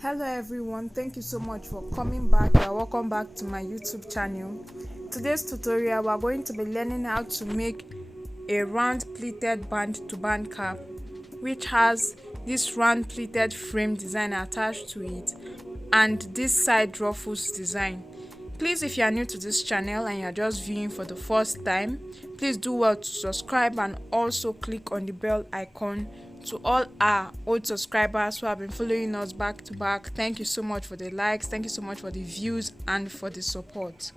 Hello everyone, thank you so much for coming back. You are welcome back to my YouTube channel. Today's tutorial we are going to be learning how to make a round pleated band to band cap which has this round pleated frame design attached to it and this side ruffles design. Please, if you are new to this channel and you are just viewing for the first time, please do well to subscribe and also click on the bell icon. To all our old subscribers who have been following us back to back, thank you so much for the likes, thank you so much for the views and for the support.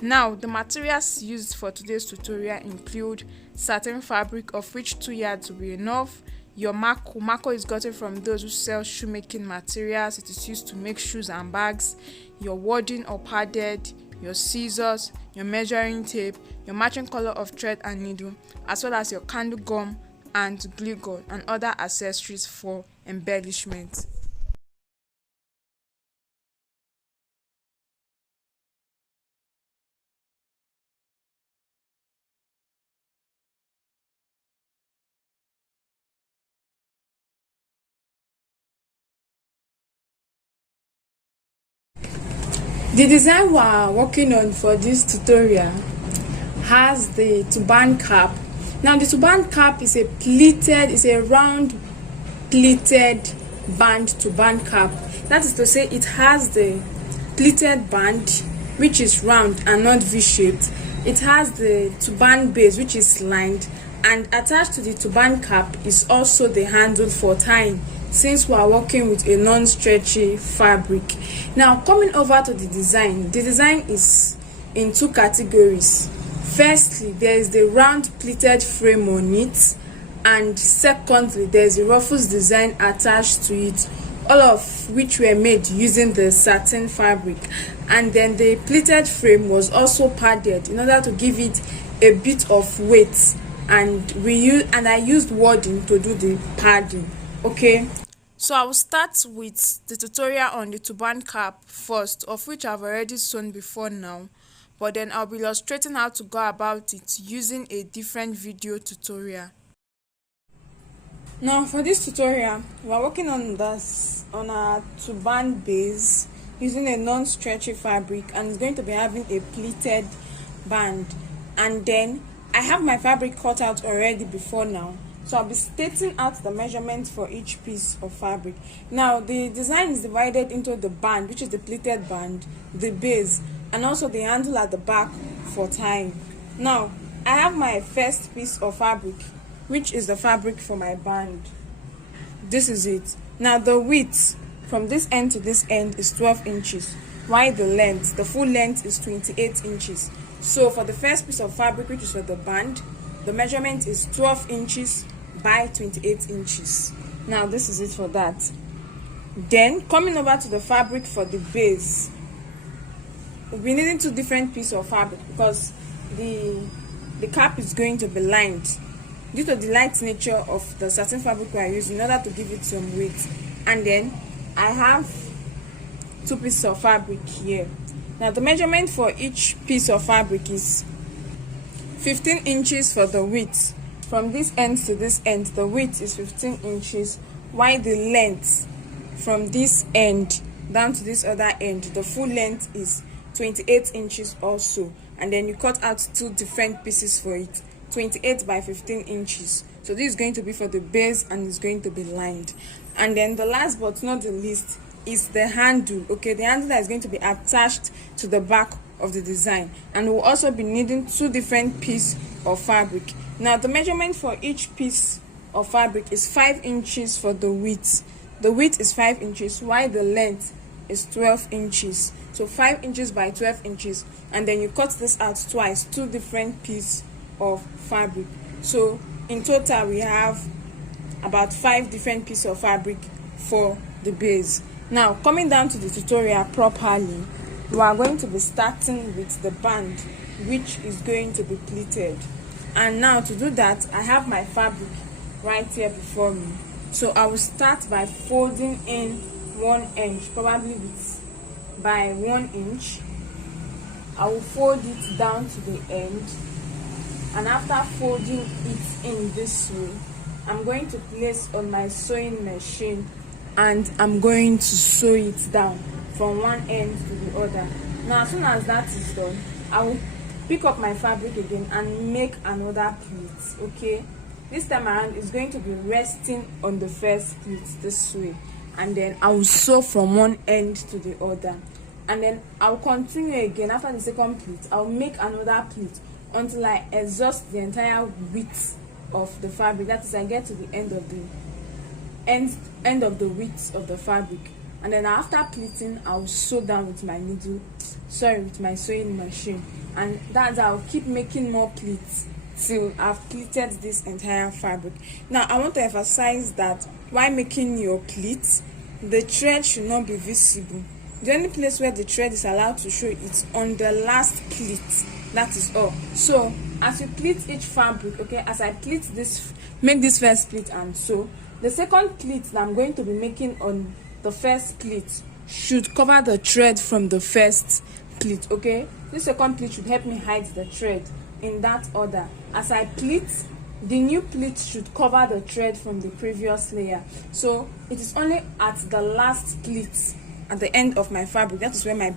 Now, the materials used for today's tutorial include satin fabric, of which 2 yards will be enough. Your marco is gotten from those who sell shoemaking materials. It is used to make shoes and bags. Your wadding or padded, your scissors, your measuring tape, your matching color of thread and needle, as well as your candle gum and glue gun and other accessories for embellishment. The design we are working on for this tutorial has the turban cap. Now the turban cap is a round pleated band turban cap. That is to say, it has the pleated band which is round and not V-shaped. It has the turban base which is lined, and attached to the turban cap is also the handle for tying, since we are working with a non-stretchy fabric. Now, coming over to the design is in two categories. Firstly, there is the round pleated frame on it, and secondly, there is a ruffles design attached to it, all of which were made using the satin fabric. And then the pleated frame was also padded in order to give it a bit of weight, and I used wadding to do the padding. Okay, so I will start with the tutorial on the turban cap first, of which I've already sewn before now, but then I'll be illustrating how to go about it using a different video tutorial. Now for this tutorial, we are working on our turban base using a non-stretchy fabric, and it's going to be having a pleated band. And then I have my fabric cut out already before now, so I'll be stating out the measurements for each piece of fabric. Now the design is divided into the band, which is the pleated band, the base, and also the handle at the back for tying. Now I have my first piece of fabric, which is the fabric for my band. This is it. Now the width from this end to this end is 12 inches, while the full length is 28 inches. So for the first piece of fabric, which is for the band, the measurement is 12 inches by 28 inches. Now this is it for that. Then coming over to the fabric for the base, we'll be needing two different pieces of fabric because the cap is going to be lined due to the light nature of the satin fabric we are using in order to give it some weight. And then I have two pieces of fabric here. Now the measurement for each piece of fabric is 15 inches for the width. From this end to this end, the width is 15 inches, while the length from this end down to this other end, the full length is 28 inches also. And then you cut out two different pieces for it, 28 by 15 inches. So this is going to be for the base and it's going to be lined. And then the last but not the least is the handle. Okay, the handle that is going to be attached to the back of the design, and we'll also be needing two different pieces of fabric. Now the measurement for each piece of fabric is 5 inches for the width. The width is 5 inches, while the length is 12 inches. So 5 inches by 12 inches, and then you cut this out twice, two different pieces of fabric. So in total we have about 5 different pieces of fabric for the base. Now coming down to the tutorial properly, we are going to be starting with the band, which is going to be pleated. And now to do that, I have my fabric right here before me. So I will start by folding in 1 inch, probably by 1 inch. I will fold it down to the end, and after folding it in this way, I'm going to place on my sewing machine and I'm going to sew it down from one end to the other. Now as soon as that is done, I will pick up my fabric again and make another pleat. Okay, this time around it's going to be resting on the first pleat this way, and then I will sew from one end to the other, and then I'll continue again. After the second pleat, I'll make another pleat until I exhaust the entire width of the fabric. That is, I get to the end of the width of the fabric, and then after pleating, I'll sew down with my with my sewing machine, and that's how I'll keep making more pleats till I've pleated this entire fabric. Now I want to emphasize that while making your pleats, the thread should not be visible. The only place where the thread is allowed to show is on the last pleat. That is all. So as you pleat each fabric, okay, as I pleat this, make this first pleat and sew, the second pleat that I'm going to be making on the first pleat should cover the thread from the first pleat. Okay, this second pleat should help me hide the thread in that order. As I pleat, the new pleat should cover the thread from the previous layer. So it is only at the last pleat at the end of my fabric that is where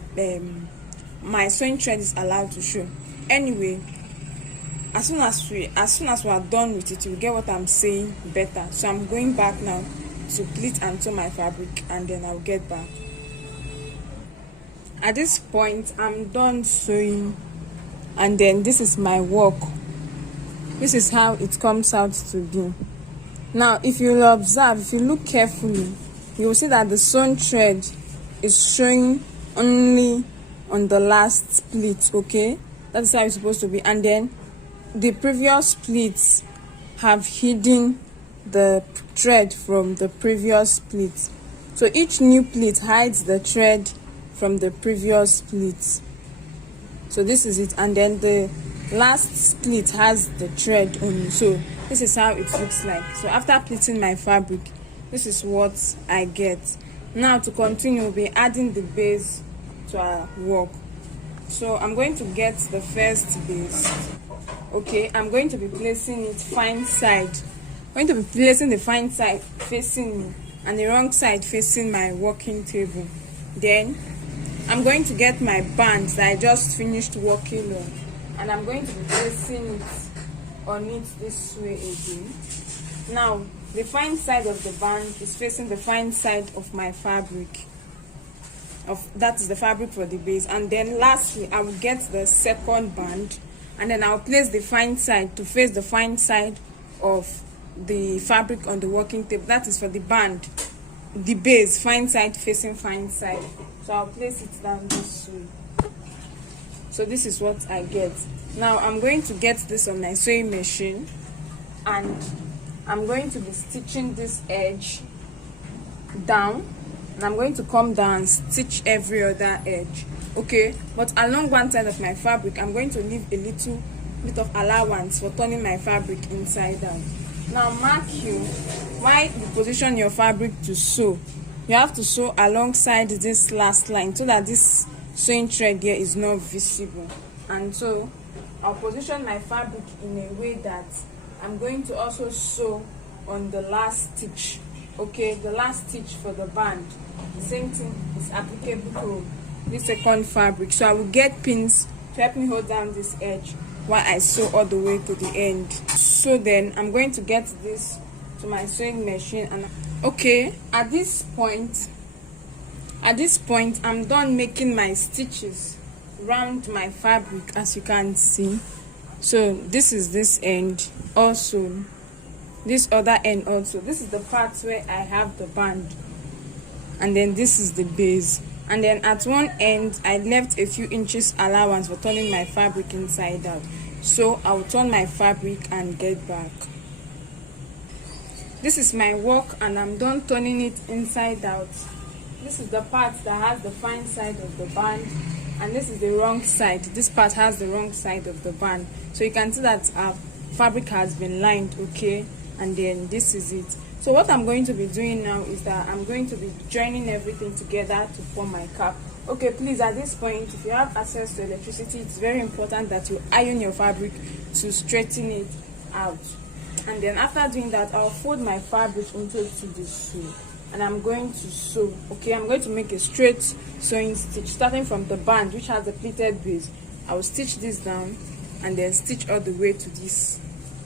my sewing thread is allowed to show. Anyway, as soon as we are done with it, you will get what I'm saying better. So I'm going back now to pleat and sew my fabric, and then I'll get back. At this point, I'm done sewing, and then this is my work. This is how it comes out to be. Now if you observe, if you look carefully, you will see that the sewn thread is showing only on the last pleat. Okay, that's how it's supposed to be, and then the previous pleats have hidden the thread from the previous pleat. So each new pleat hides the thread from the previous pleat. So this is it, and then the last pleat has the thread only. So this is how it looks like. So after pleating my fabric, this is what I get. Now to continue, we'll be adding the base to our work. So I'm going to get the first base. Okay, I'm going to be placing it fine side. I'm going to be placing the fine side facing me and the wrong side facing my working table. Then I'm going to get my band that I just finished working on, and I'm going to be placing it on it this way again. Now the fine side of the band is facing the fine side of my fabric. That is the fabric for the base. And then lastly, I will get the second band, and then I'll place the fine side to face the fine side of the fabric on the working table. That is for the band, the base, fine side facing fine side. So I'll place it down this way. So this is what I get. Now I'm going to get this on my sewing machine, and I'm going to be stitching this edge down, and I'm going to come down and stitch every other edge. Okay, but along one side of my fabric, I'm going to leave a little bit of allowance for turning my fabric inside out. Now mark you, while you position your fabric to sew, you have to sew alongside this last line so that this sewing thread here is not visible. And so I'll position my fabric in a way that I'm going to also sew on the last stitch. Okay, the last stitch for the band, the same thing is applicable to this second fabric. So I will get pins to help me hold down this edge while I sew all the way to the end. So then I'm going to get this to my sewing machine, and okay, at this point I'm done making my stitches around my fabric, as you can see. So this is this end, also this other end also. This is the part where I have the band, and then this is the base. And then at one end I left a few inches allowance for turning my fabric inside out. So I will turn my fabric and get back. This is my work, and I'm done turning it inside out. This is the part that has the fine side of the band, and this is the wrong side. This part has the wrong side of the band. So you can see that our fabric has been lined. Okay, and then this is it. So what I'm going to be doing now is that I'm going to be joining everything together to form my cap. Okay, please, at this point, if you have access to electricity, it's very important that you iron your fabric to straighten it out. And then after doing that, I'll fold my fabric into this way. and I'm going to sew. Okay, I'm going to make a straight sewing stitch starting from the band which has the pleated base. I will stitch this down and then stitch all the way to this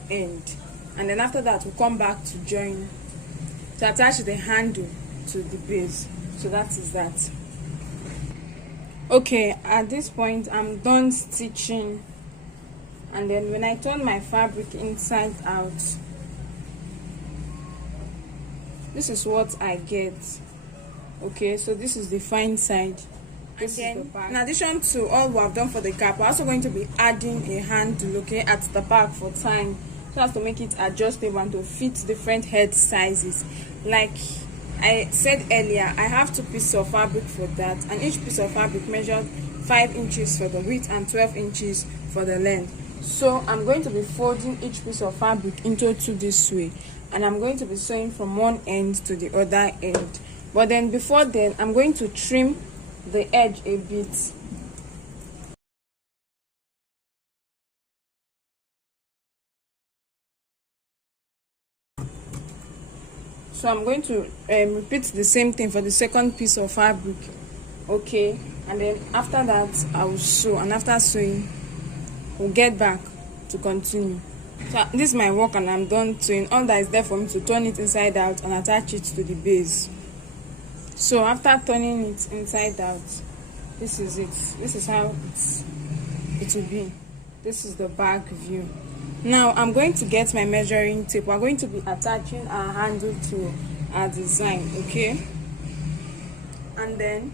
end, and then after that we'll come back to join, to attach the handle to the base. So that is that. Okay, at this point I'm done stitching, and then when I turn my fabric inside out, this is what I get. Okay, so this is the fine side, this is the back. In addition to all we have done for the cap, we're also going to be adding a handle, okay, at the back for tying, so as to make it adjustable and to fit different head sizes. Like I said earlier, I have 2 pieces of fabric for that, and each piece of fabric measured 5 inches for the width and 12 inches for the length. So I'm going to be folding each piece of fabric into 2 this way, and I'm going to be sewing from one end to the other end. But then before then, I'm going to trim the edge a bit. So I'm going to repeat the same thing for the second piece of fabric. Okay, and then after that I will sew, and after sewing we'll get back to continue. So this is my work and I'm done sewing. All that is there for me to turn it inside out and attach it to the base. So after turning it inside out, this is it. This is how it will be. This is the back view. Now I'm going to get my measuring tape. We're going to be attaching our handle to our design, okay? And then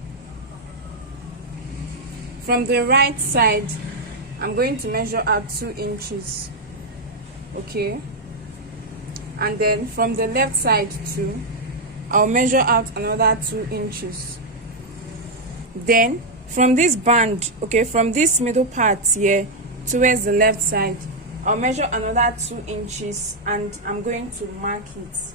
from the right side, I'm going to measure out 2 inches, okay? And then from the left side too, I'll measure out another 2 inches. Then from this band, okay, from this middle part here towards the left side, I'll measure another 2 inches and I'm going to mark it.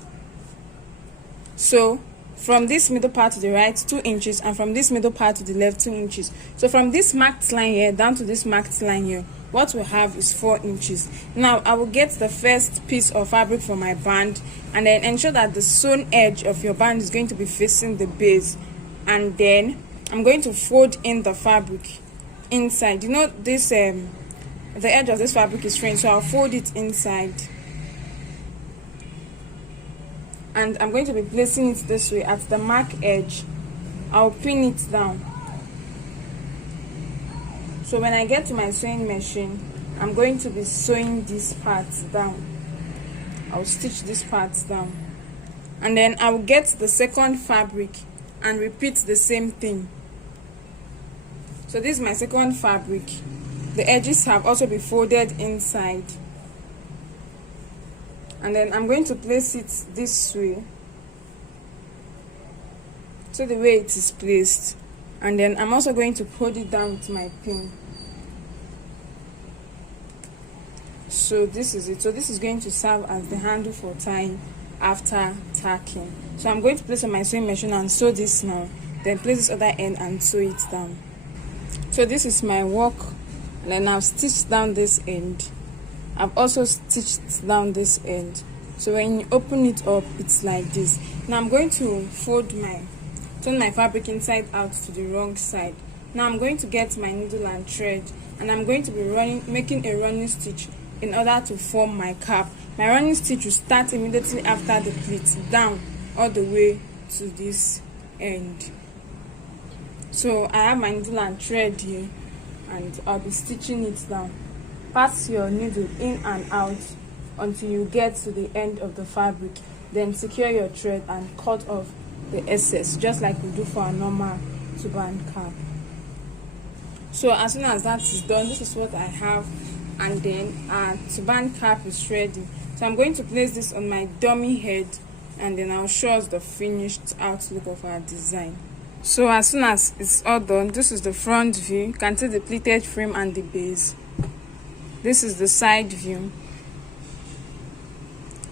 So from this middle part to the right 2 inches, and from this middle part to the left 2 inches. So from this marked line here down to this marked line here, what we have is 4 inches. Now I will get the first piece of fabric for my band, and then ensure that the sewn edge of your band is going to be facing the base, and then I'm going to fold in the fabric inside. You know this the edge of this fabric is frayed, so I'll fold it inside, and I'm going to be placing it this way at the mark edge. I'll pin it down. So when I get to my sewing machine, I'm going to be sewing these parts down. I'll stitch these parts down, and then I will get the second fabric and repeat the same thing. So this is my second fabric. The edges have also been folded inside, and then I'm going to place it this way, so the way it is placed, and then I'm also going to hold it down with my pin. So this is it. So this is going to serve as the handle for tying after tacking. So I'm going to place on my sewing machine and sew this now, then place this other end and sew it down. So this is my work, and then I've stitched down this end. I've also stitched down this end. So when you open it up, it's like this. Now I'm going to turn my fabric inside out to the wrong side. Now I'm going to get my needle and thread, and I'm going to be making a running stitch in order to form my cap. My running stitch will start immediately after the pleat, down all the way to this end. So I have my needle and thread here, and I'll be stitching it down. Pass your needle in and out until you get to the end of the fabric, then secure your thread and cut off the excess, just like we do for a normal turban cap. So as soon as that is done, this is what I have, and then our turban cap is ready. So I'm going to place this on my dummy head, and then I'll show us the finished outlook of our design. So as soon as it's all done, this is the front view. You can see the pleated frame and the base. This is the side view.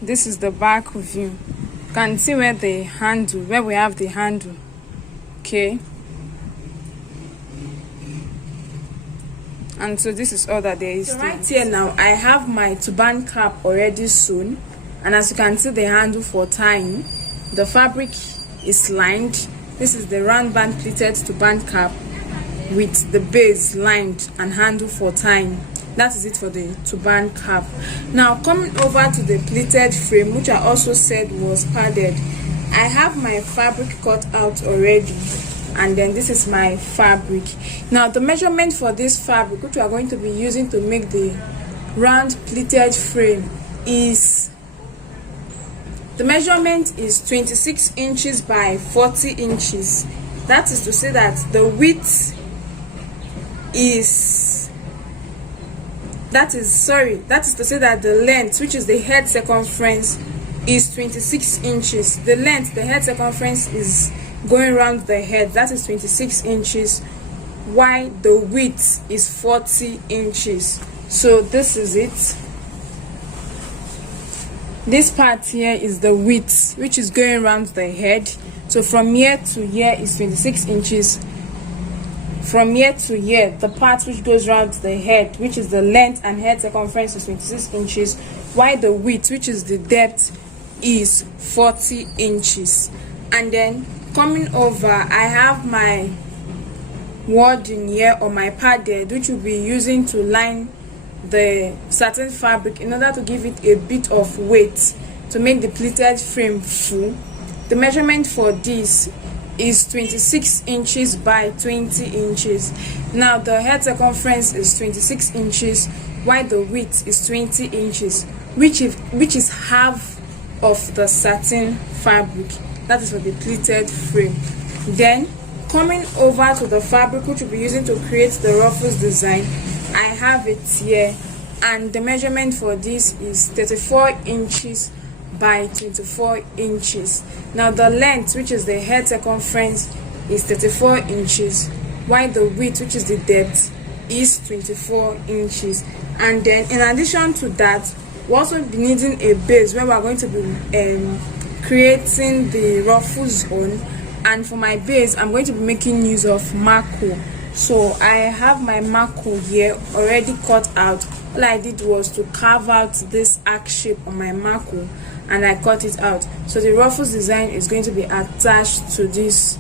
This is the back view. You can see where we have the handle. Okay. And so this is all that there is. So right here now, I have my turban cap already sewn, and as you can see, the handle for tying. The fabric is lined. This is the round band pleated turban cap with the base lined and handle for tying. That is it for the turban cap. Now coming over to the pleated frame, which I also said was padded, I have my fabric cut out already, and then this is my fabric. Now the measurement for this fabric, which we are going to be using to make the round pleated frame, is the measurement is 26 inches by 40 inches. That is to say that the width is that is to say that the length, which is the head circumference, is 26 inches. The length, the head circumference, is going around the head, that is 26 inches, while the width is 40 inches. So this is it. This part here is the width, which is going around the head. So from here to here is 26 inches. From here to here, the part which goes around the head, which is the length and head circumference, is 26 inches, while the width, which is the depth, is 40 inches. And then coming over, I have my wording here, or my padded, which will be using to line the satin fabric in order to give it a bit of weight to make the pleated frame full. The measurement for this is 26 inches by 20 inches. Now the head circumference is 26 inches, while the width is 20 inches, which is half of the satin fabric. That is for the pleated frame. Then coming over to the fabric, which we'll be using to create the Ruffles design, I have it here, and the measurement for this is 34 inches by 24 inches. Now the length, which is the head circumference, is 34 inches, while the width, which is the depth, is 24 inches. And then in addition to that, we'll also be needing a base where we're going to be creating the ruffles on. And for my base, I'm going to be making use of Mako. So I have my Mako here already cut out. All I did was to carve out this arc shape on my Mako, and I cut it out. So the Ruffles design is going to be attached to this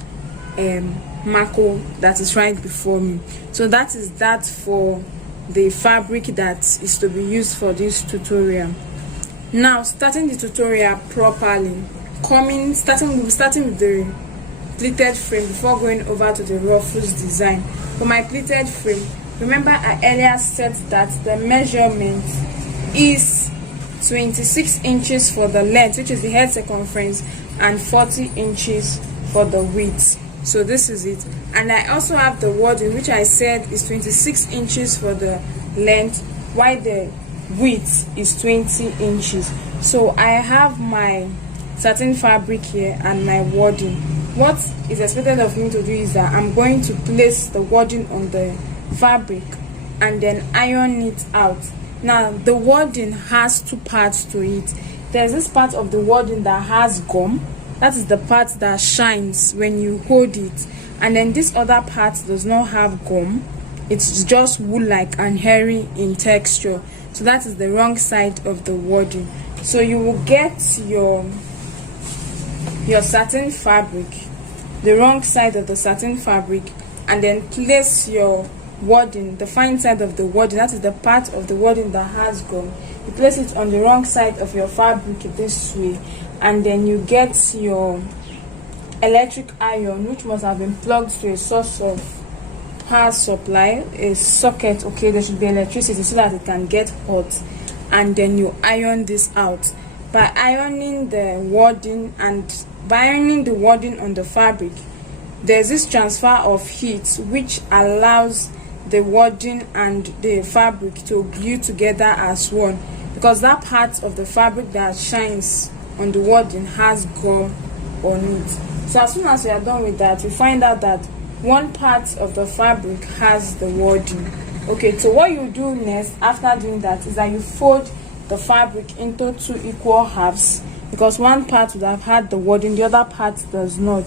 Mako that is right before me. So that is that for the fabric that is to be used for this tutorial. Now starting the tutorial properly, starting with the pleated frame before going over to the Ruffles design. For my pleated frame, remember I earlier said that the measurement is 26 inches for the length, which is the head circumference, and 40 inches for the width. So this is it. And I also have the wording, which I said is 26 inches for the length, while the width is 20 inches. So I have my satin fabric here and my wording. What is expected of me to do is that I'm going to place the wording on the fabric and then iron it out. Now the wording has two parts to it. There's this part of the wording that has gum. That is the part that shines when you hold it. And then this other part does not have gum. It's just wool-like and hairy in texture. So that is the wrong side of the wording. So you will get your satin fabric, the wrong side of the satin fabric, and then place your wording, the fine side of the wording, that is the part of the wording that has gum. You place it on the wrong side of your fabric this way, and then you get your electric iron, which must have been plugged to a source of power supply, a socket. Okay, there should be electricity so that it can get hot, and then you iron this out. By ironing the wording on the fabric, there's this transfer of heat which allows the wording and the fabric to glue together as one, because that part of the fabric that shines on the wording has gum on it. So as soon as we are done with that, we find out that one part of the fabric has the wording. Okay, so what you do next after doing that is that you fold the fabric into two equal halves, because one part would have had the wording, the other part does not.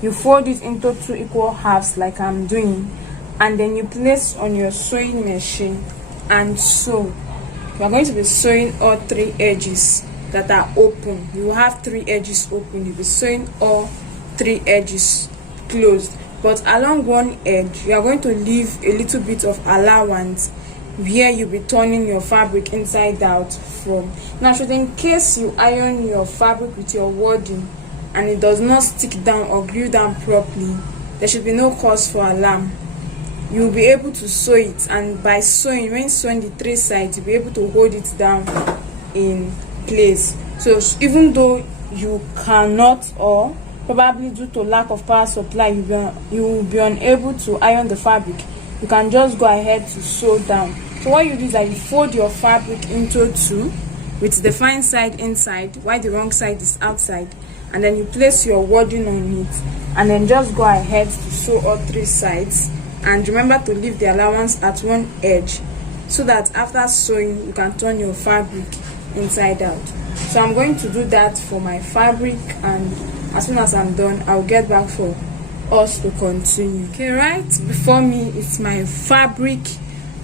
You fold it into two equal halves like I'm doing, and then you place on your sewing machine and sew. You are going to be sewing all three edges that are open. You will have three edges open. You'll be sewing all 3 edges closed, but along one edge you are going to leave a little bit of allowance where you'll be turning your fabric inside out from. Now, should in case you iron your fabric with your wadding and it does not stick down or glue down properly, there should be no cause for alarm. You'll be able to sew it, and by sewing, when sewing the 3 sides, you'll be able to hold it down in place. So even though you cannot, or probably due to lack of power supply, you will be unable to iron the fabric, you can just go ahead to sew down. So what you do is that you fold your fabric into 2 with the fine side inside while the wrong side is outside, and then you place your wadding on it, and then just go ahead to sew all 3 sides. And remember to leave the allowance at one edge so that after sewing you can turn your fabric inside out. So I'm going to do that for my fabric, and as soon as I'm done I'll get back for us to continue. Okay, right before me is my fabric,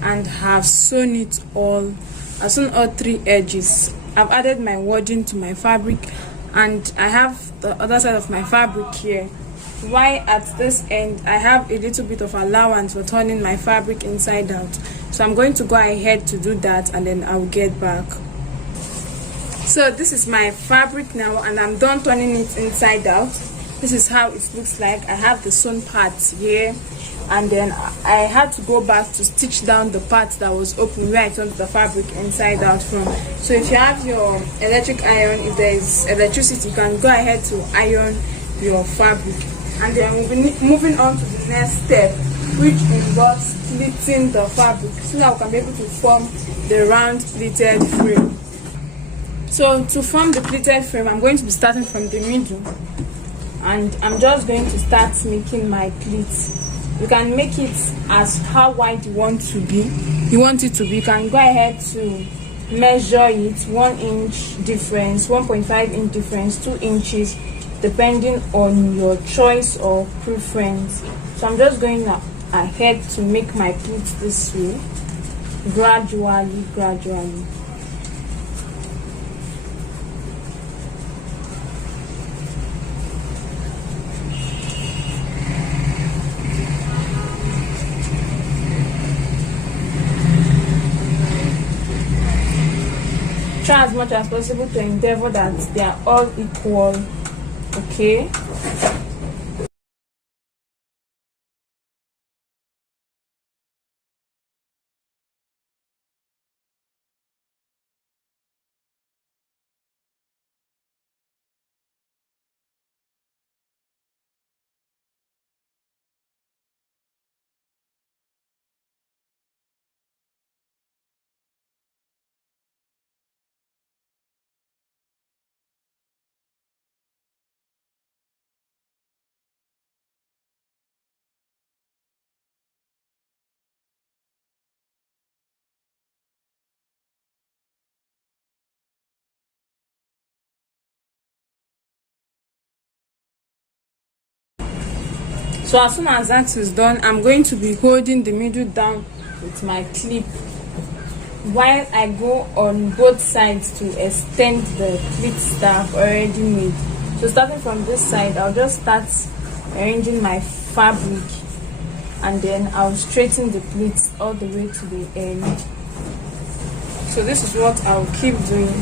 and have sewn it all. I've sewn all 3 edges. I've added my wadding to my fabric, and I have the other side of my fabric here. Why at this end I have a little bit of allowance for turning my fabric inside out. So I'm going to go ahead to do that, and then I'll get back. So this is my fabric now, and I'm done turning it inside out. This is how it looks like. I have the sewn parts here, and then I had to go back to stitch down the part that was open where I turned the fabric inside out from. So if you have your electric iron, if there is electricity, you can go ahead to iron your fabric. And then we'll be moving on to the next step, which involves pleating the fabric so that we can be able to form the round pleated frame. So to form the pleated frame, I'm going to be starting from the middle, and I'm just going to start making my pleats. You can make it as how wide you want it to be. You can go ahead to measure it 1 inch difference, 1.5 inch difference, 2 inches, depending on your choice or preference. So I'm just going ahead to make my pleats this way, gradually. Try as much as possible to endeavor that they are all equal. Okay. So as soon as that is done, I'm going to be holding the middle down with my clip while I go on both sides to extend the pleats that I've already made. So starting from this side, I'll just start arranging my fabric, and then I'll straighten the pleats all the way to the end. So this is what I'll keep doing,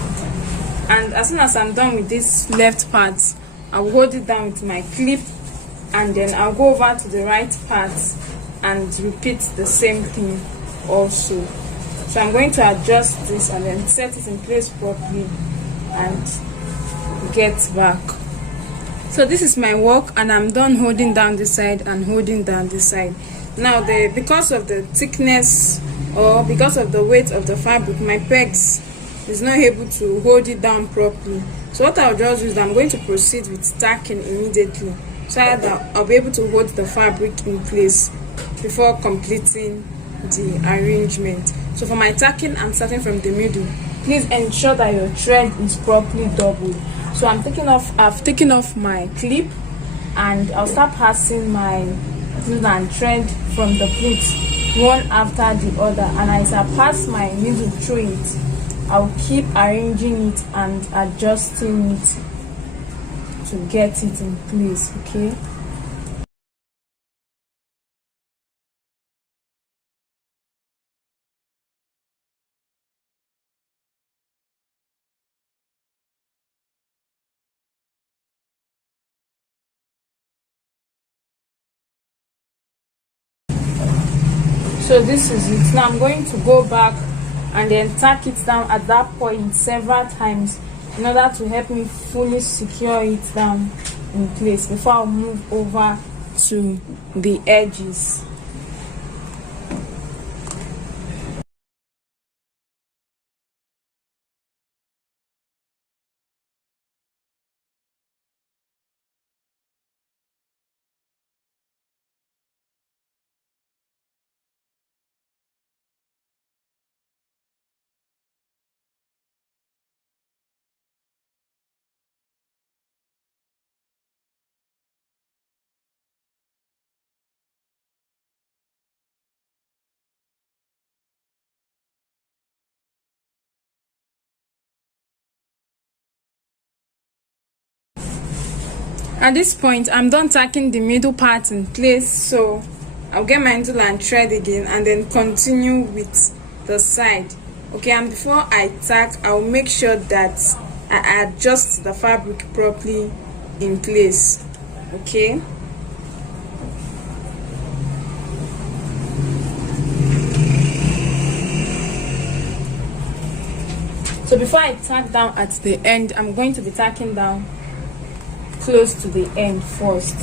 and as soon as I'm done with this left part, I'll hold it down with my clip, and then I'll go over to the right part and repeat the same thing also. So I'm going to adjust this and then set it in place properly and get back. So this is my work, and I'm done holding down this side and holding down this side. Now because of the thickness or because of the weight of the fabric, my pegs is not able to hold it down properly. So what I'll just do is I'm going to proceed with tacking immediately, so that I'll be able to hold the fabric in place before completing the arrangement. So for my tacking, I'm starting from the middle. Please ensure that your thread is properly doubled. So I've taken off my clip, and I'll start passing my needle and thread from the pleats one after the other, and as I pass my needle through it, I'll keep arranging it and adjusting it to get it in place. Okay, so this is it. Now I'm going to go back and then tack it down at that point several times in order to help me fully secure it down in place before I move over to the edges. At this point, I'm done tacking the middle part in place, so I'll get my needle and thread again and then continue with the side. Okay, and before I tack, I'll make sure that I adjust the fabric properly in place. Okay. So before I tack down at the end, I'm going to be tacking down close to the end first.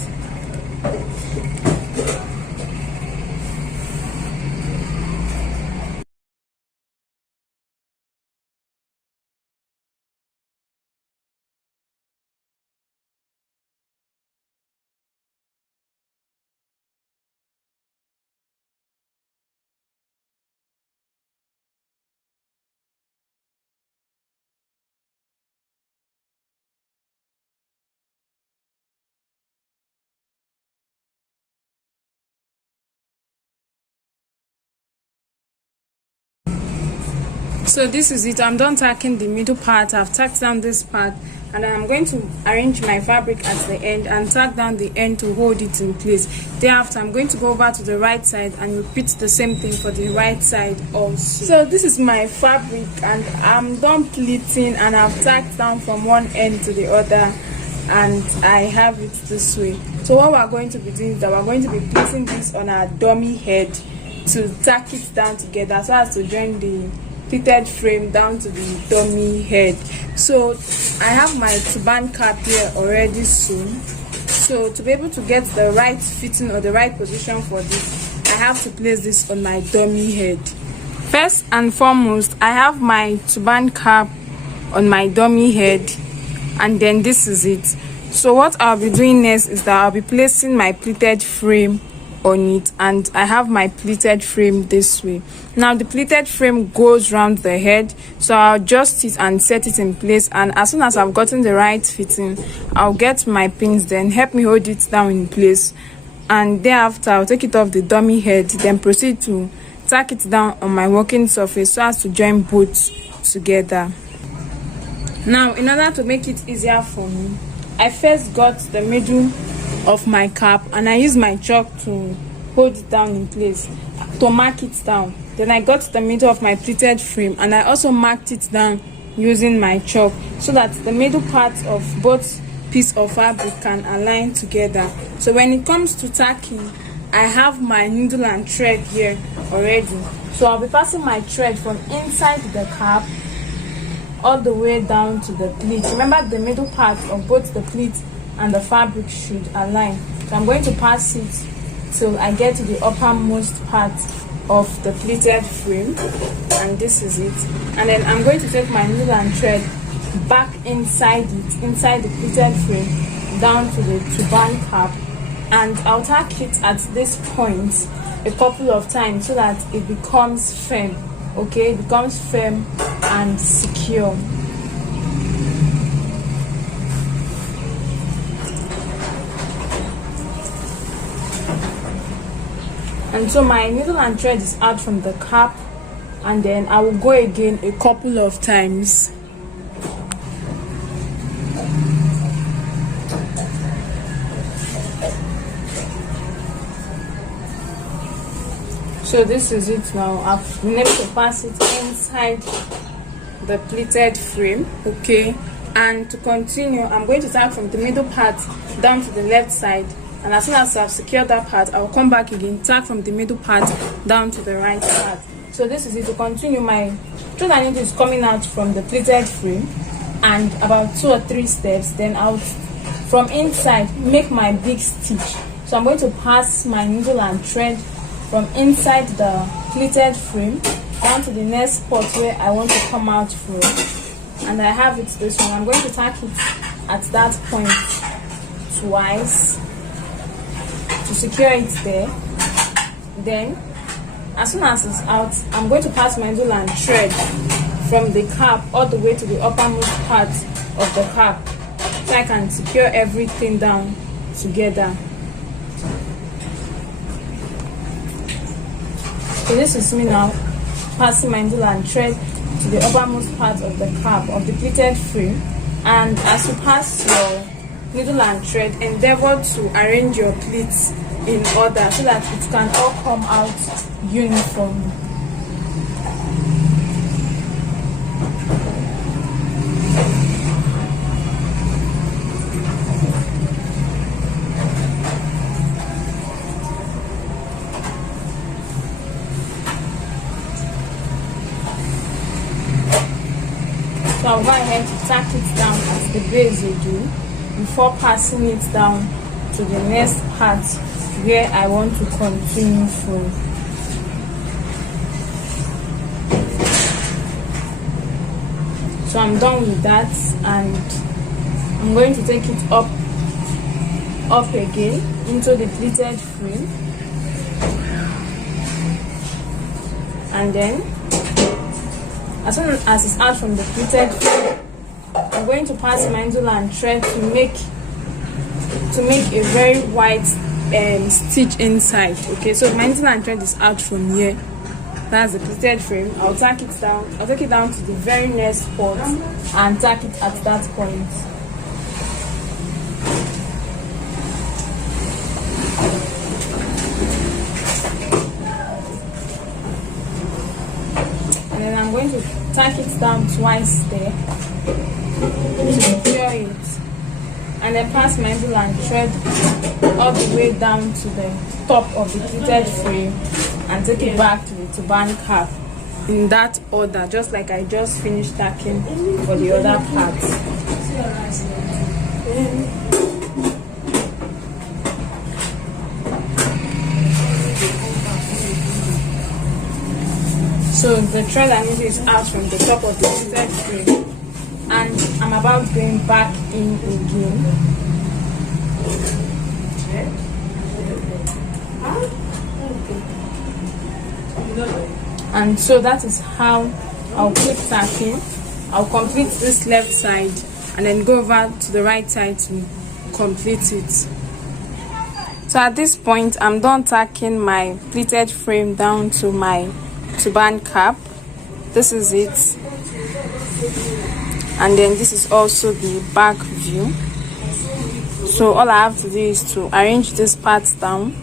So this is it. I'm done tacking the middle part. I've tacked down this part, and I'm going to arrange my fabric at the end and tack down the end to hold it in place. Thereafter, I'm going to go over to the right side and repeat the same thing for the right side also. So this is my fabric, and I'm done pleating, and I've tacked down from one end to the other, and I have it this way. So what we're going to be doing is that we're going to be placing this on our dummy head to tack it down together so as to join the pleated frame down to the dummy head. So I have my turban cap here already sewn. So to be able to get the right fitting or the right position for this, I have to place this on my dummy head. First and foremost, I have my turban cap on my dummy head, and then this is it. So what I'll be doing next is that I'll be placing my pleated frame on it, and I have my pleated frame this way. Now the pleated frame goes round the head, so I'll adjust it and set it in place, and as soon as I've gotten the right fitting, I'll get my pins, then help me hold it down in place, and thereafter I'll take it off the dummy head, then proceed to tack it down on my working surface so as to join both together. Now in order to make it easier for me, I first got the middle of my cap and I use my chalk to hold it down in place, to mark it down. Then I got the middle of my pleated frame and I also marked it down using my chalk so that the middle part of both piece of fabric can align together. So when it comes to tacking, I have my needle and thread here already. So I'll be passing my thread from inside the cap all the way down to the pleat. Remember, the middle part of both the pleat and the fabric should align. So I'm going to pass it till I get to the uppermost part of the pleated frame, and this is it. And then I'm going to take my needle and thread back inside it, inside the pleated frame, down to the turban cap, and I'll tack it at this point a couple of times so that it becomes firm. Okay, it becomes firm and secure. And so my needle and thread is out from the cap, and then I will go again a couple of times. So this is it now. I've been able to pass it inside the pleated frame. Okay, and to continue, I'm going to start from the middle part down to the left side, and as soon as I've secured that part, I'll come back again, tag from the middle part down to the right part. So this is it. To continue, my thread and needle is coming out from the pleated frame, and about 2 or 3 steps, then I'll from inside make my big stitch. So I'm going to pass my needle and thread from inside the pleated frame down to the next spot where I want to come out from, and I have it this one. I'm going to tack it at that point twice to secure it there. Then as soon as it's out, I'm going to pass my needle and thread from the cap all the way to the uppermost part of the cap, so I can secure everything down together. So this is me now passing my needle and thread to the uppermost part of the cap of the pleated frame. And as you pass your needle and thread, endeavor to arrange your pleats in order so that it can all come out uniformly. So I'll go ahead to tack it down at the base again before passing it down to the next part where I want to continue from. So I'm done with that, and I'm going to take it up again into the pleated frame, and then as soon as it's out from the pleated frame, I'm going to pass my needle and thread to make a very wide stitch inside. Okay, so my needle and thread is out from here. That's the pleated frame. I'll tack it down. I'll take it down to the very next spot and tack it at that point. And then I'm going to tack it down twice there to secure it, and then pass my needle and thread all the way down to the top of the pleated frame and take it back to the turban cap in that order, just like I just finished tacking for the other parts. So the thread and needle is out from the top of the pleated frame, and I'm about going back in again. And so that is how I'll keep tacking. I'll complete this left side and then go over to the right side to complete it. So at this point, I'm done tacking my pleated frame down to my turban cap. This is it, and then this is also the back view. So all I have to do is to arrange this part down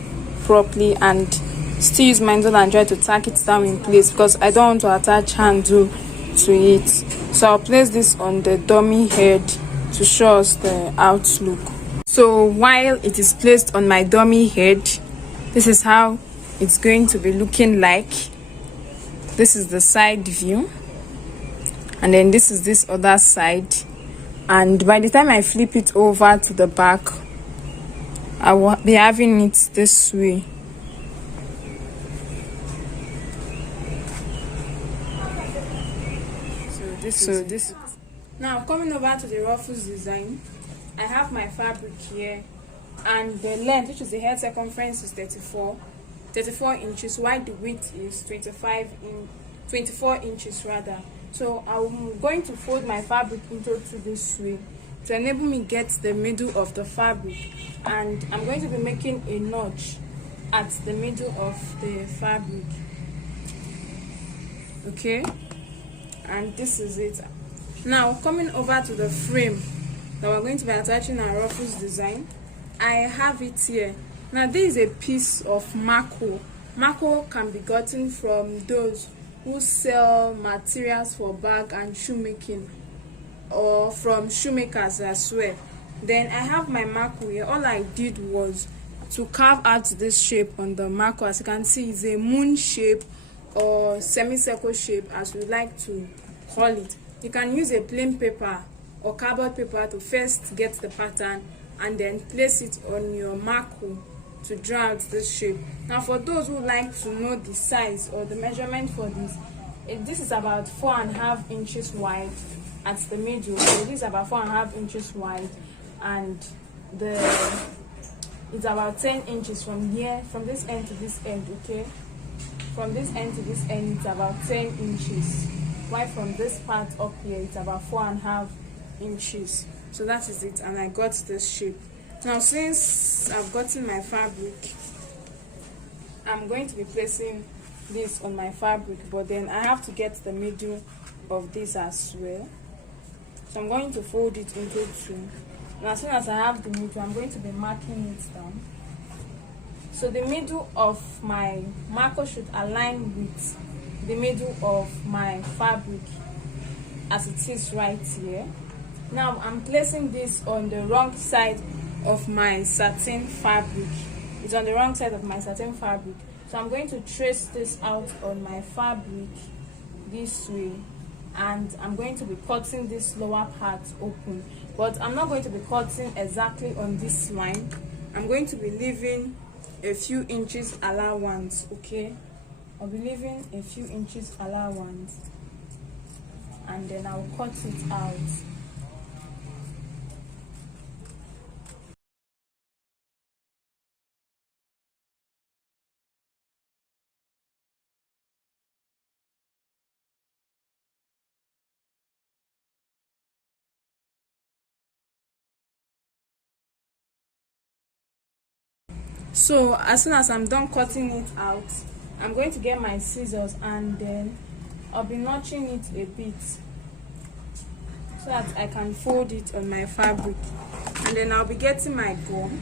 properly and still use my needle and try to tack it down in place, because I don't want to attach handle to it. So I'll place this on the dummy head to show us the outlook. So while it is placed on my dummy head, this is how it's going to be looking like. This is the side view, and then this is this other side. And by the time I flip it over to the back, I will be having it this way. So this now coming over to the Ruffles design, I have my fabric here, and the length, which is the head circumference, is 34 inches, while the width is 24 inches rather. So I'm going to fold my fabric into this way to enable me get the middle of the fabric, and I'm going to be making a notch at the middle of the fabric. Okay, and this is it. Now coming over to the frame that we're going to be attaching our Ruffles design, I have it here. Now this is a piece of marco Marco can be gotten from those who sell materials for bag and shoemaking, or from shoemakers as well. Then I have my Marco here. All I did was to carve out this shape on the Marco. As you can see, it's a moon shape or semicircle shape, as we like to call it. You can use a plain paper or cardboard paper to first get the pattern and then place it on your Marco to draw out this shape. Now for those who like to know the size or the measurement for this, this is about 4.5 inches wide at the middle. So this is about 4.5 inches wide, and it's about 10 inches from here, from this end to this end. Okay, from this end to this end, it's about 10 inches. While from this part up here, it's about 4.5 inches. So that is it, and I got this shape. Now since I've gotten my fabric, I'm going to be placing this on my fabric, but then I have to get the middle of this as well. So I'm going to fold it into two, and as soon as I have the middle, I'm going to be marking it down. So the middle of my Marco should align with the middle of my fabric as it is right here. Now I'm placing this on the wrong side of my satin fabric. It's on the wrong side of my satin fabric. So I'm going to trace this out on my fabric this way, and I'm going to be cutting this lower part open, but I'm not going to be cutting exactly on this line. I'm going to be leaving a few inches allowance. Okay, I'll be leaving a few inches allowance, and then I'll cut it out. So as soon as I'm done cutting it out, I'm going to get my scissors, and then I'll be notching it a bit so that I can fold it on my fabric. And then I'll be getting my gum,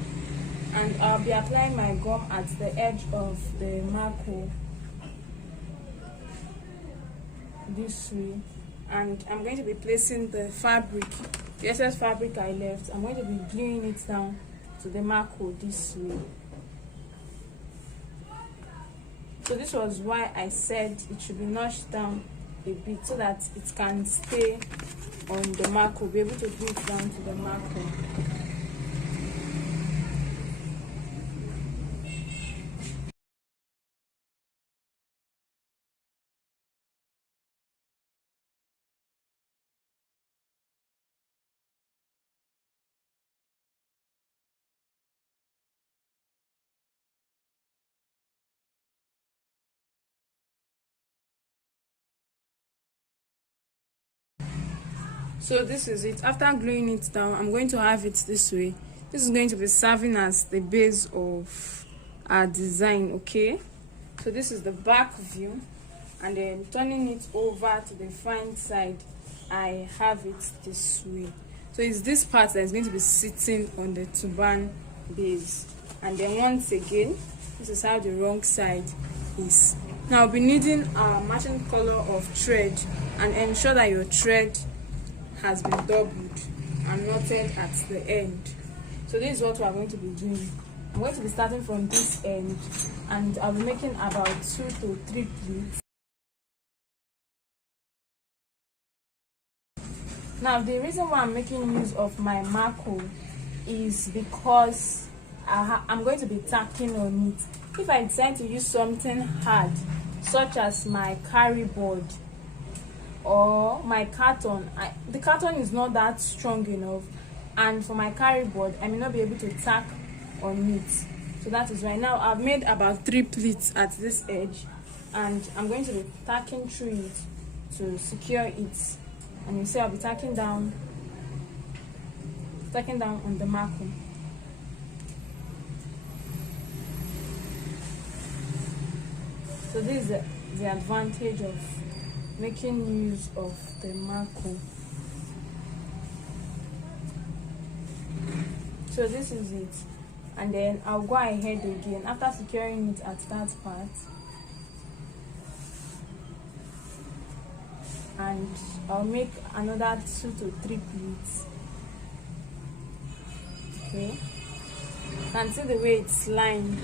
and I'll be applying my gum at the edge of the Marco this way. And I'm going to be placing the fabric, the excess fabric I left, I'm going to be gluing it down to the Marco this way. So this was why I said it should be notched down a bit so that it can stay on the Marco, be able to glue it down to the Marco. So this is it. After gluing it down, I'm going to have it this way. This is going to be serving as the base of our design. Okay, so this is the back view, and then turning it over to the front side, I have it this way. So it's this part that is going to be sitting on the turban base, and then once again, this is how the wrong side is. Now I'll be needing a matching color of thread, and ensure that your thread has been doubled and knotted at the end. So this is what we are going to be doing. I'm going to be starting from this end, and I'll be making about 2 to 3 pleats. Now the reason why I'm making use of my Marco is because I'm going to be tacking on it. If I decide to use something hard, such as my carry board or my carton, the carton is not that strong enough, and for my carry board I may not be able to tack on it. So that is why now I've made about 3 pleats at this edge, and I'm going to be tacking through it to secure it. And you see I'll be tacking down on the Marco. So this is the advantage of making use of the Marco. So this is it. and then I'll go ahead again after securing it at that part, and I'll make another 2 to 3 pleats. Okay, you can see the way it's lined,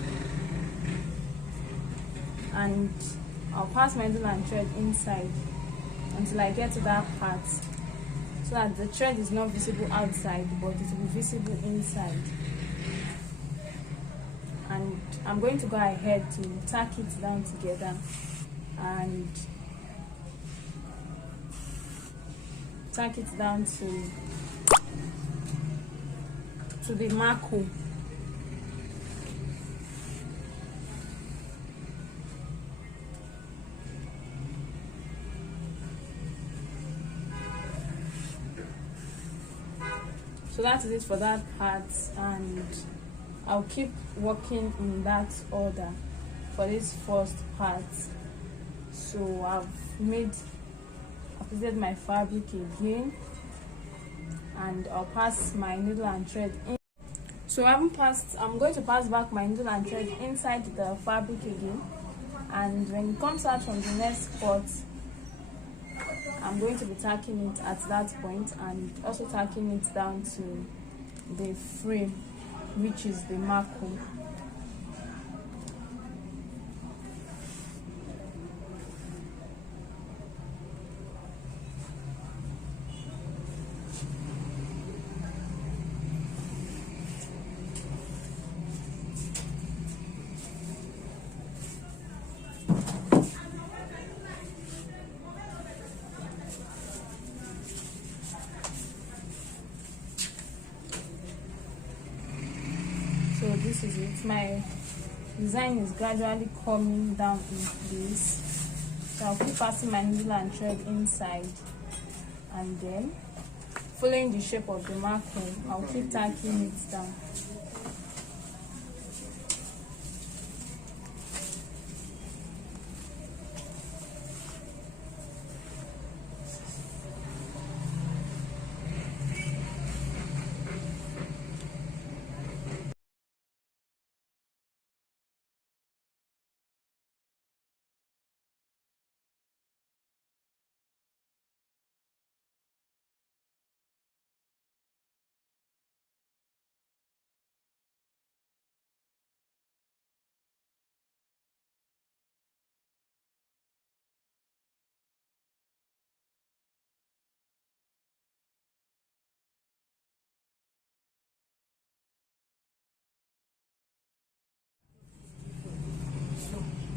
and I'll pass my needle and thread inside until I get to that part, so that the thread is not visible outside but it will be visible inside. And I'm going to go ahead to tack it down together and tack it down to the mark hole. So that is it for that part, and I'll keep working in that order for this first part. So I've pleated my fabric again, and I'll pass my needle and thread in. So I'm going to pass back my needle and thread inside the fabric again, and when it comes out from the next part, I'm going to be tacking it at that point and also tacking it down to the frame, which is the mark hole. So this is it. My design is gradually coming down in place. So I'll keep passing my needle and thread inside, and then following the shape of the mark hole, I'll keep tacking it down.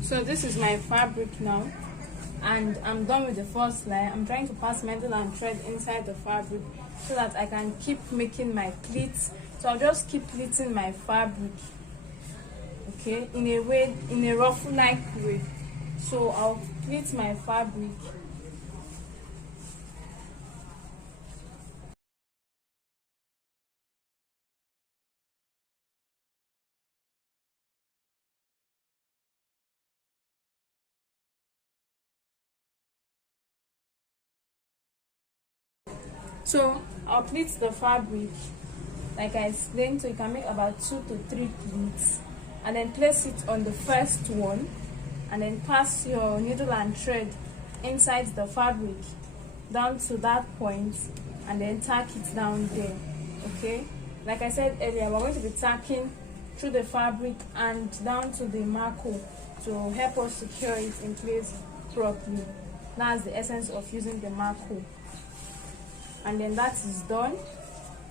So this is my fabric now, and I'm done with the first line. I'm trying to pass my needle and thread inside the fabric so that I can keep making my pleats. So I'll just keep pleating my fabric, okay, in a ruffle like way. So I'll pleat my fabric. So I'll pleat the fabric like I explained, so you can make about 2 to 3 pleats, and then place it on the first one, and then pass your needle and thread inside the fabric down to that point, and then tack it down there. Okay, like I said earlier, we're going to be tacking through the fabric and down to the mark hole to help us secure it in place properly. That's the essence of using the mark hole. And then that is done.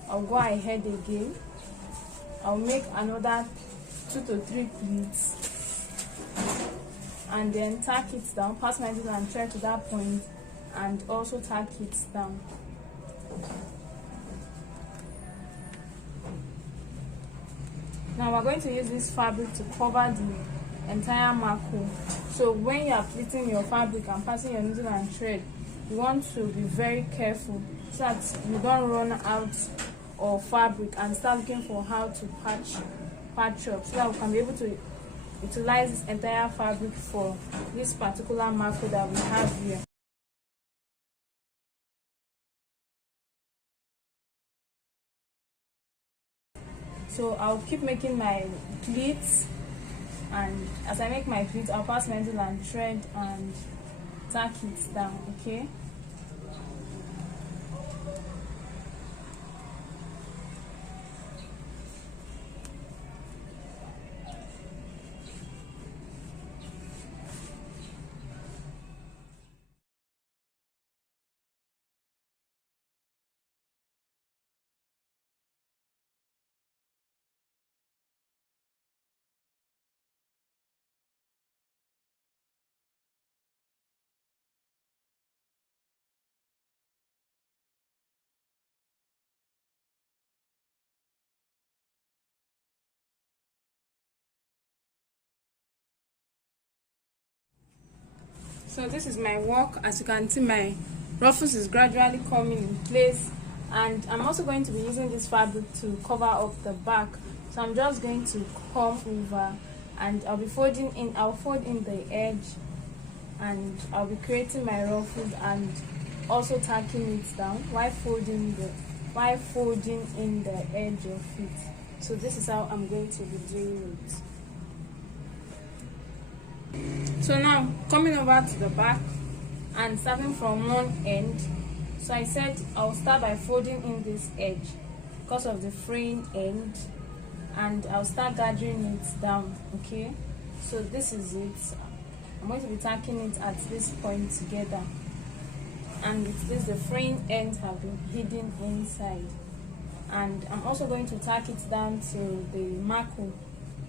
I'll go ahead again. I'll make another 2 to 3 pleats, and then tack it down, pass my needle and thread to that point, and also tack it down. Now we're going to use this fabric to cover the entire mark hole. So when you are pleating your fabric and passing your needle and thread, you want to be very careful so that you don't run out of fabric and start looking for how to patch up, so that we can be able to utilize this entire fabric for this particular mark hole that we have here. So I'll keep making my pleats, and as I make my pleats, I'll pass my needle and thread and tack it down. Okay. So this is my work. As you can see, my ruffles is gradually coming in place, and I'm also going to be using this fabric to cover up the back. So I'm just going to come over, and I'll be folding in. I'll fold in the edge, and I'll be creating my ruffles and also tacking it down while folding in the edge of it. So this is how I'm going to be doing it. So now coming over to the back and starting from one end. So I said I'll start by folding in this edge because of the fraying end, and I'll start gathering it down. Okay, so this is it. I'm going to be tacking it at this point together, and with this the fraying ends have been hidden inside, and I'm also going to tack it down to the marco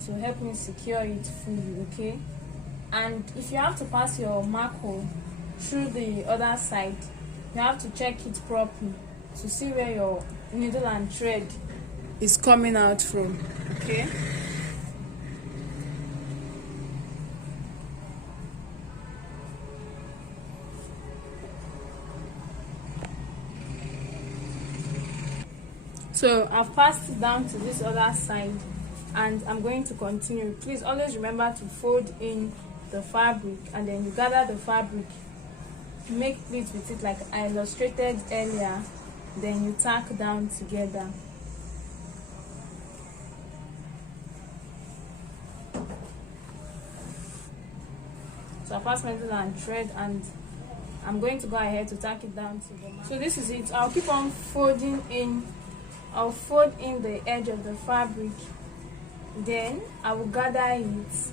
to help me secure it fully. Okay, and if you have to pass your marco through the other side, you have to check it properly to see where your needle and thread is coming out from. Okay, so I've passed it down to this other side, and I'm going to continue. Please always remember to fold in the fabric, and then you gather the fabric, make pleats with it like I illustrated earlier, then you tack down together. So I pass my needle and thread, and I'm going to go ahead to tack it down to the mark. So this is it. I'll keep on folding in. I'll fold in the edge of the fabric, then I will gather it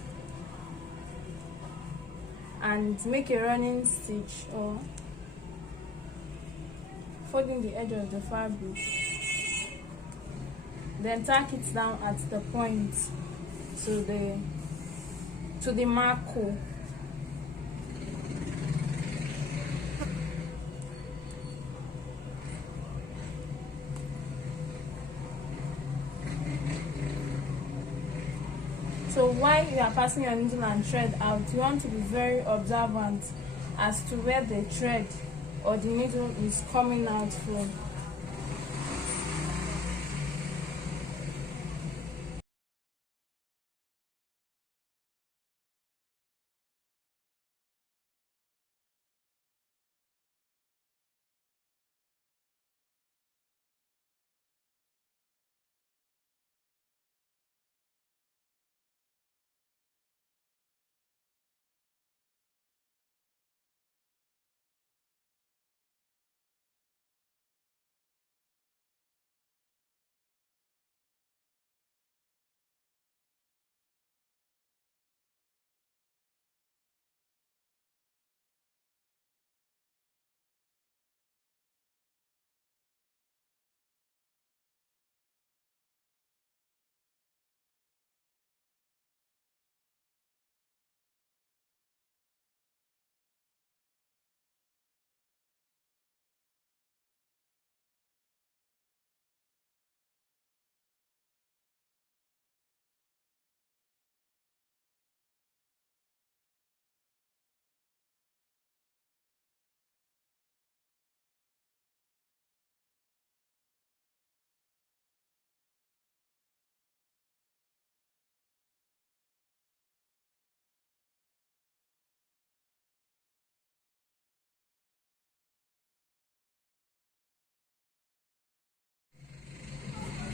and make a running stitch, or fold in the edge of the fabric, then tack it down at the point to the marco. So while you are passing your needle and thread out, you want to be very observant as to where the thread or the needle is coming out from.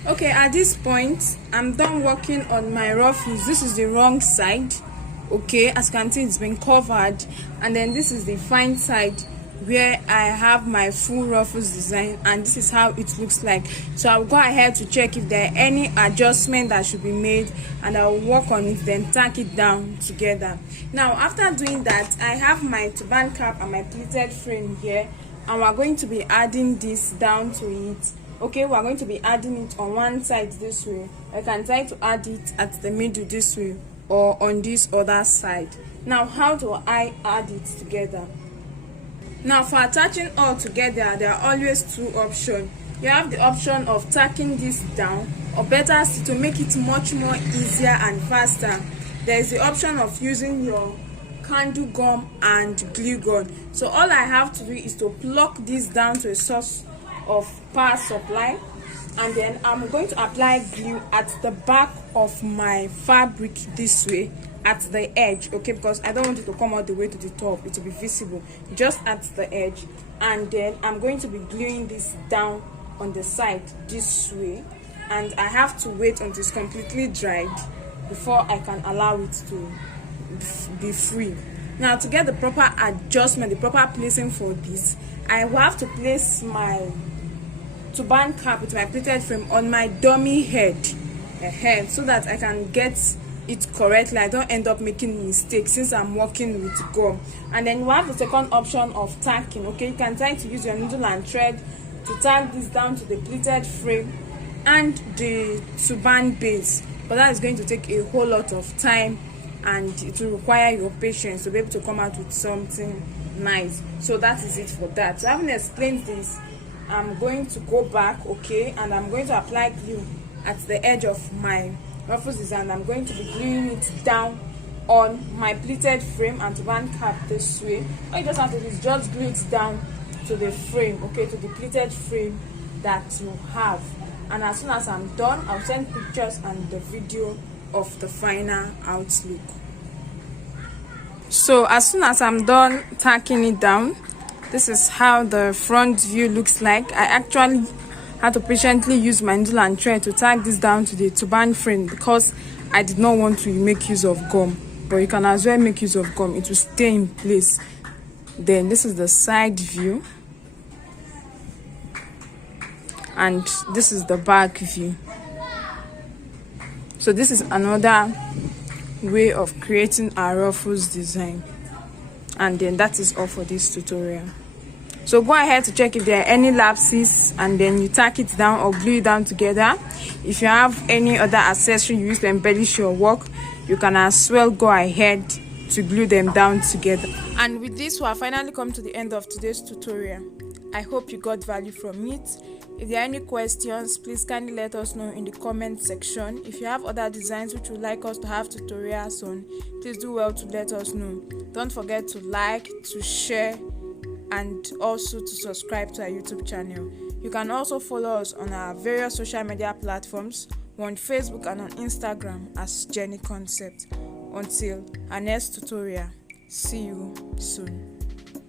Okay, at this point I'm done working on my ruffles. This is the wrong side. Okay, as you can see, it's been covered, and then this is the fine side where I have my full ruffles design, and this is how it looks like. So I'll go ahead to check if there are any adjustment that should be made, and I'll work on it, then tack it down together. Now after doing that, I have my turban cap and my pleated frame here, and we're going to be adding this down to it. Okay, we're going to be adding it on one side this way. I can try to add it at the middle this way, or on this other side. Now how do I add it together? Now for attaching all together, there are always two options. You have the option of tacking this down, or better still, to make it much more easier and faster, there is the option of using your candle gum and glue gun. So all I have to do is to plug this down to a source of power supply, and then I'm going to apply glue at the back of my fabric this way, at the edge, okay, because I don't want it to come all the way to the top. It will be visible just at the edge, and then I'm going to be gluing this down on the side this way, and I have to wait until it's completely dried before I can allow it to be free. Now to get the proper adjustment, the proper placing for this, I will have to place my turban cap with my pleated frame on my dummy head, so that I can get it correctly. I don't end up making mistakes since I'm working with gum. And then you have the second option of tacking. Okay, you can try to use your needle and thread to tack this down to the pleated frame and the turban base, but that is going to take a whole lot of time, and it will require your patience to be able to come out with something nice. So that is it for that. So having explained this, I'm going to go back, okay, and I'm going to apply glue at the edge of my Ruffles Design. I'm going to be gluing it down on my pleated frame and turban cap this way. All you just have to do is just glue it down to the frame, okay, to the pleated frame that you have. And as soon as I'm done, I'll send pictures and the video of the final outlook. So as soon as I'm done tacking it down, this is how the front view looks like. I actually had to patiently use my needle and thread to tack this down to the turban frame because I did not want to make use of gum, but you can as well make use of gum, it will stay in place. Then this is the side view, and this is the back view. So this is another way of creating a Ruffles design, and then that is all for this tutorial. So go ahead to check if there are any lapses, and then you tack it down or glue it down together. If you have any other accessory you use to embellish your work, you can as well go ahead to glue them down together. And with this, we have finally come to the end of today's tutorial. I hope you got value from it. If there are any questions, please kindly let us know in the comment section. If you have other designs which you would like us to have tutorials on, please do well to let us know. Don't forget to like, to share, and also to subscribe to our YouTube channel. You can also follow us on our various social media platforms. We're on Facebook and on Instagram as Jenny Concept. Until our next tutorial, see you soon.